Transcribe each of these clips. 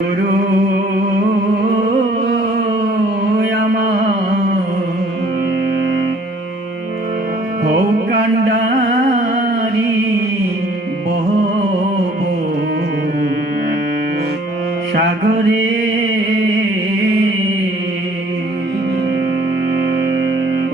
গুরু হৌ কান্ডারি বহব সাগরে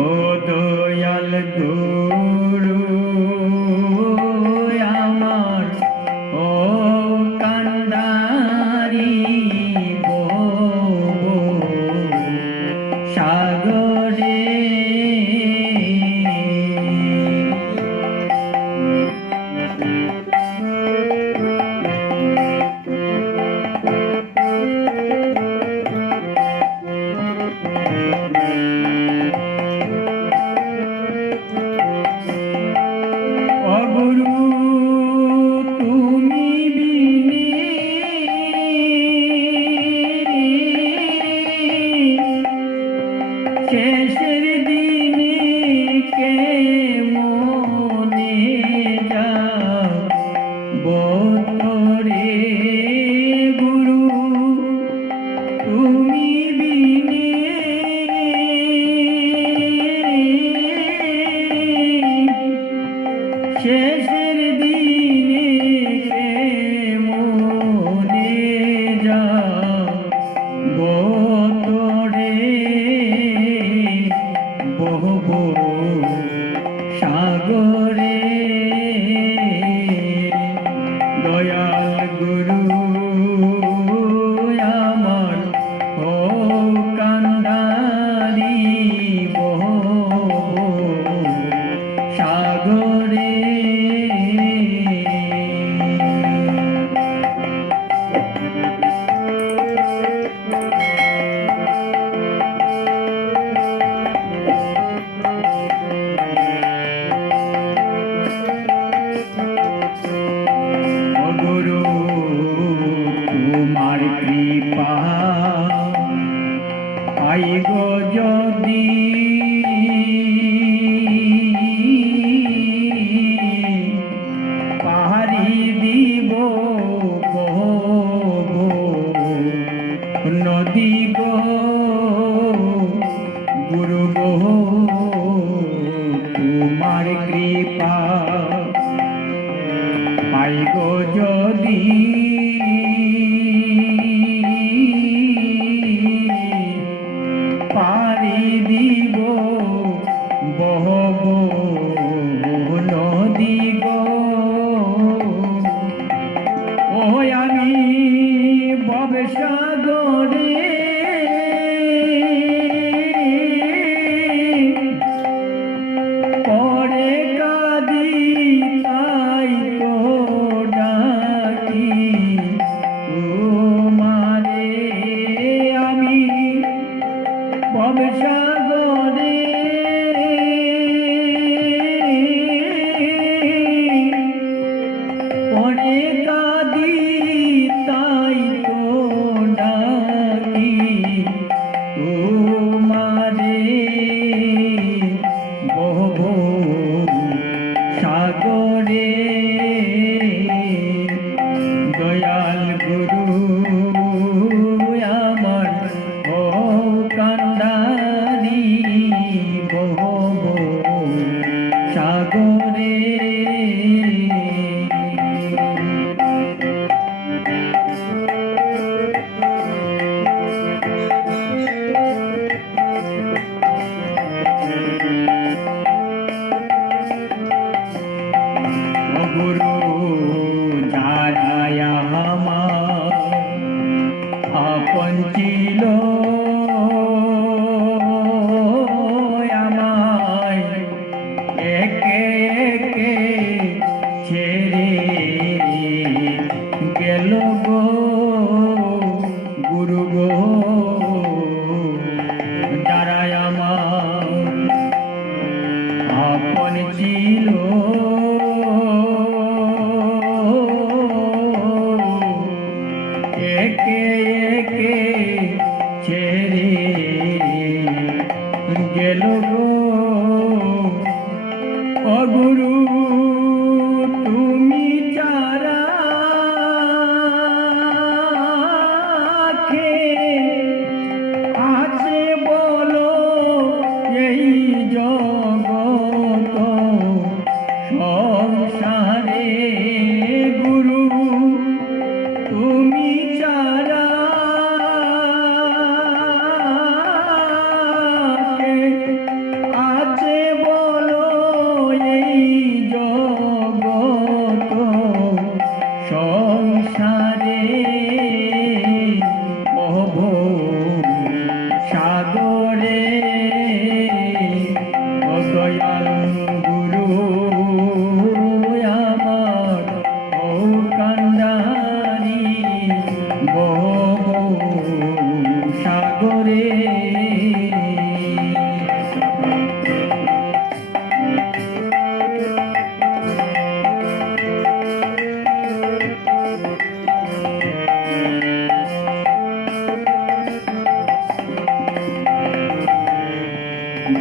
ও দয়াল গুরু আমার ও কান্ডারি বহব সাগরে শেষের দিনে কে মনে যাব তোরে গুরু তুমি বিনে শেষের দিনে কে মনে যাব তোরে বহব সাগরে দয়াল গুরু আমার ও কান্ডারি বহব সাগরে তোমার কৃপা পাইব যদি পাহাড়ি দিব নদী গো গুরু গো তোমার কৃপা পাইব যদি পারি দিব বহব নদী গো ও আমি ভবসাগরে পরে কাঁদি তাই তো ডাকি তোমারে আমি ভবসাগরে পরে কাঁদি তাই তো ডাকি তোমারে বহব সাগরে দয়াল গুরু আমার ও কান্ডারি বহব সাগরে গুরু যারা আমার আপন ছিল আমায় একে একে ছেড়ে গেল গো গুরু গো যারা আমার আপন ছিল একে একে ছেড়ে গেল গো ও গুরু তুমি চারা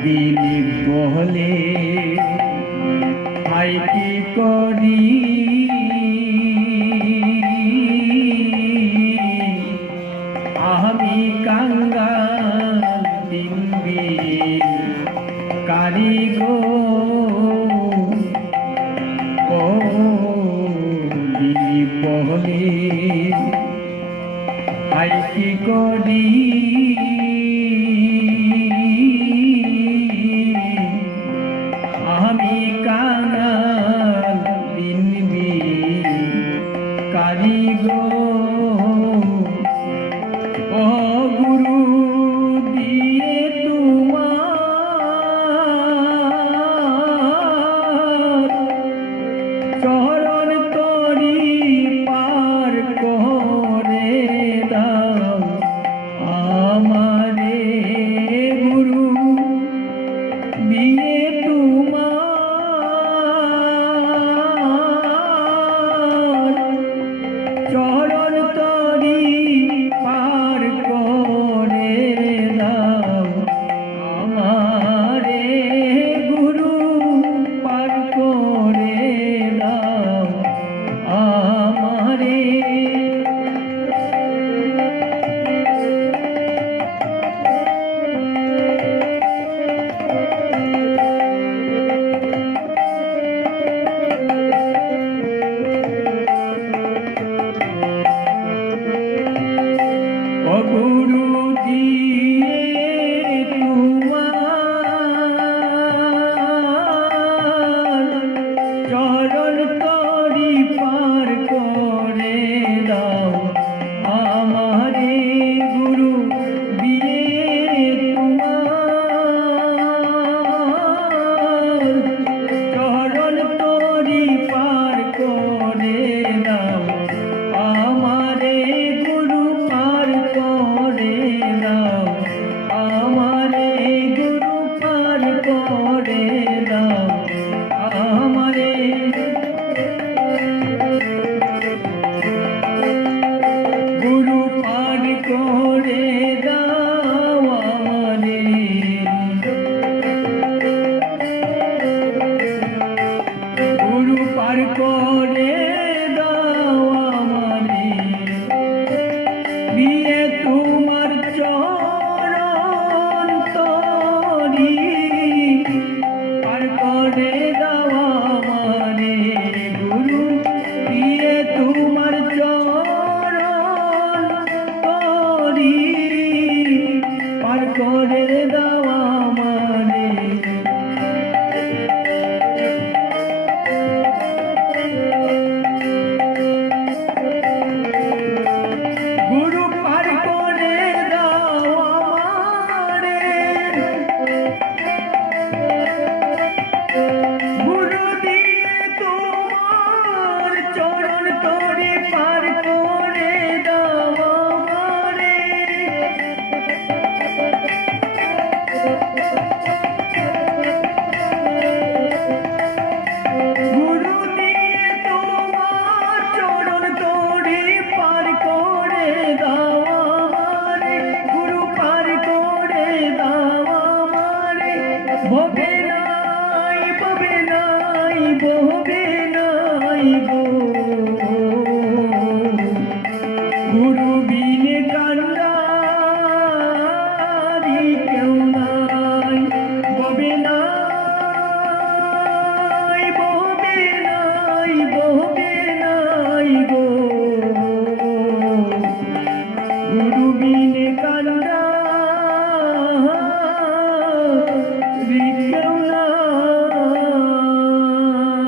দিলীপ বলে আই কি করি আমি কাঙ্গাল দিনবি কারিগো ও দিলীপ বলে আই কি করি আমি কাঙ্গাল দিনবি কারিগো ও গুরু দিয়ে তোমার চরণ তরি পার করে দাও আমারে গুরু দিয়ে তোমার চরণ তরি পার করে দাও আমারে গুরু পার করে দাও আমারে ও গুরু দিয়ে তোমার চরণ তরি পার করে দাও আমারে গুরু দিয়ে তোমার চরণ তরি পার করে দাও আমারে গুরু পার করে দাও আমারে গুরু পার করে দাও আমারে গুরু পার করে দাও আমারে গুরু পার করে দাও আমারে দিয়ে তোমার চরণ তরি পার করে দাও আমারে গুরু দিয়ে তোমার চরণ তরি পার করে